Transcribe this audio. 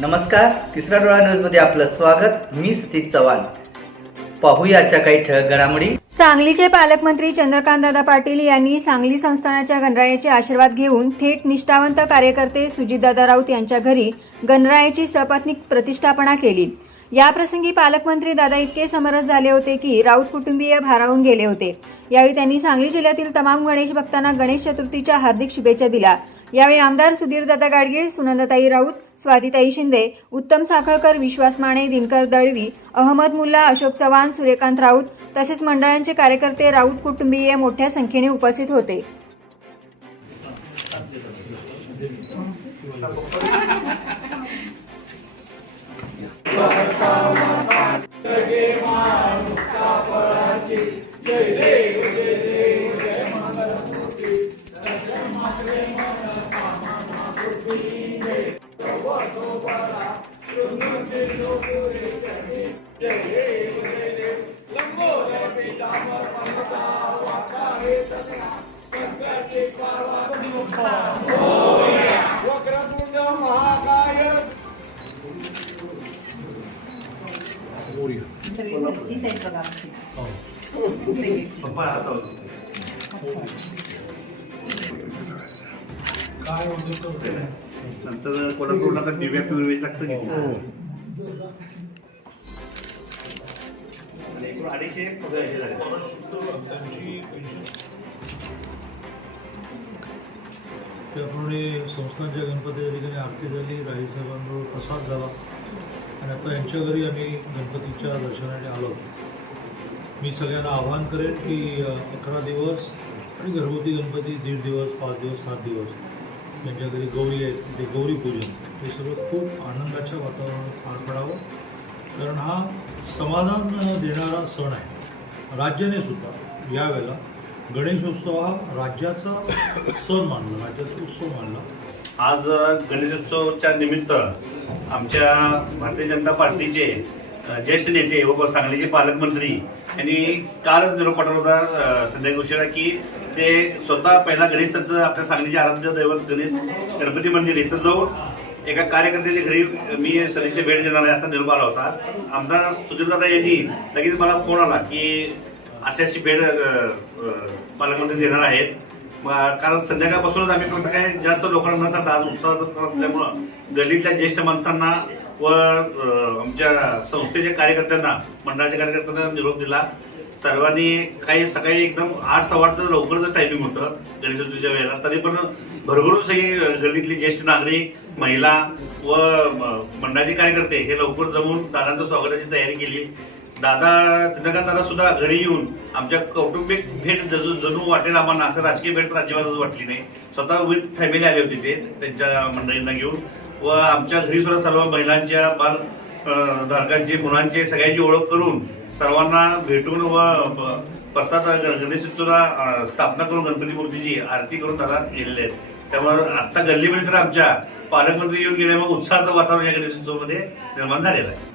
नमस्कार तिसरा डोळा न्यूजमध्ये आपलं स्वागत. मी सतीश चव्हाण. पाहूया काही ठळक घडामोडी. सांगलीचे पालकमंत्री चंद्रकांतदादा पाटील यांनी सांगली संस्थानाच्या गणरायाचे आशीर्वाद घेऊन थेट निष्ठावंत कार्यकर्ते सुजितदादा राऊत यांच्या घरी गणरायाची सपत्नीक प्रतिष्ठापना केली. याप्रसंगी पालकमंत्री दादा इतके समरस झाले होते की राऊत कुटुंबीय भारावून गेले होते. यावेळी त्यांनी सांगली जिल्ह्यातील तमाम गणेश भक्तांना गणेश चतुर्थीच्या हार्दिक शुभेच्छा दिल्या. यावेळी आमदार सुधीरदादा गाडगीळ सुनंदाताई राऊत स्वातीताई शिंदे उत्तम साखळकर विश्वास माने दिनकर दळवी अहमद मुल्ला अशोक चव्हाण सूर्यकांत राऊत तसेच मंडळांचे कार्यकर्ते राऊत कुटुंबीय मोठ्या संख्येने उपस्थित होते. नंतर कोल्हापूरला तर दिव्या प्युरिवेज लागतं किती आणि एकूण अडीचशे हे झाले. त्याप्रमाणे संस्थांच्या गणपतीच्या ठिकाणी आरती झाली राहीसाहेबांबरोबर प्रसाद झाला. आणि आता यांच्या घरी आम्ही गणपतीच्या दर्शनाने आलो. मी सगळ्यांना आवाहन करेन की अकरा दिवस आणि घरगुती गणपती दीड दिवस पाच दिवस सात दिवस. त्यांच्या घरी गौरी आहेत ते गौरी पूजन. हे सगळं खूप आनंदाच्या वातावरणात पार पडावं. कारण हा समाधान देणारा सण आहे. राज्याने सुद्धा यावेळेला गणेशोत्सव हा राज्याचा सण मानला राज्याचा उत्सव मानला. आज गणेशोत्सवच्या निमित्त आमच्या भारतीय जनता पार्टीचे ज्येष्ठ नेते व सांगलीचे पालकमंत्री यांनी कालच निरोप पाठवला होता संध्याकाळी उशिरा की ते स्वतः पहिला गणेशाचं आपल्या सांगलीचे आराध्य दैवत गणेश गणपती मंदिर इथं जाऊन एका कार्यकर्त्याच्या घरी मी सदिच्छा भेट देणार आहे असा निरोप आला होता. आमदार सुधीरदादा यांनी लगेच मला फोन आला की अशी अशी भेट पालकमंत्री देणार आहेत. कारण संध्याकाळपासूनच आम्ही फक्त काय जास्त लोकांना नसतात आज उत्साहाचा सण असल्यामुळं गल्लीतल्या ज्येष्ठ माणसांना व आमच्या संस्थेच्या कार्यकर्त्यांना मंडळाच्या कार्यकर्त्यांना निरोप दिला. सर्वांनी काही सकाळी एकदम आठ सव्वाचं लवकरच टायमिंग होतं गणेशोत्सवच्या वेळेला. तरी पण भरभरून सगळी गल्लीतली ज्येष्ठ नागरिक महिला व मंडळाचे कार्यकर्ते हे लवकर जमून दादांच्या स्वागताची तयारी केली. दादा चंद्रकांत दादा सुद्धा घरी येऊन आमच्या कौटुंबिक भेट जसं जणू वाटेल आम्हाला. असं राजकीय भेट तर अजिबातच वाटली नाही. स्वतः विथ फॅमिली आले होते ते त्यांच्या मंडळींना घेऊन. व आमच्या घरी सुद्धा सर्व महिलांच्या बाल धारकांचे धारकांची मुलांचे सगळ्यांची ओळख करून सर्वांना भेटून व प्रसाद गणेशोत्सवला स्थापना करून गणपती मूर्तीची आरती करून दादा गेलेले आहेत. त्यामुळे आता गल्लीमध्ये तर आमच्या पालकमंत्री येऊन गेल्यामुळे उत्साहाचं वातावरण या गणेशोत्सवामध्ये निर्माण झालेलं आहे.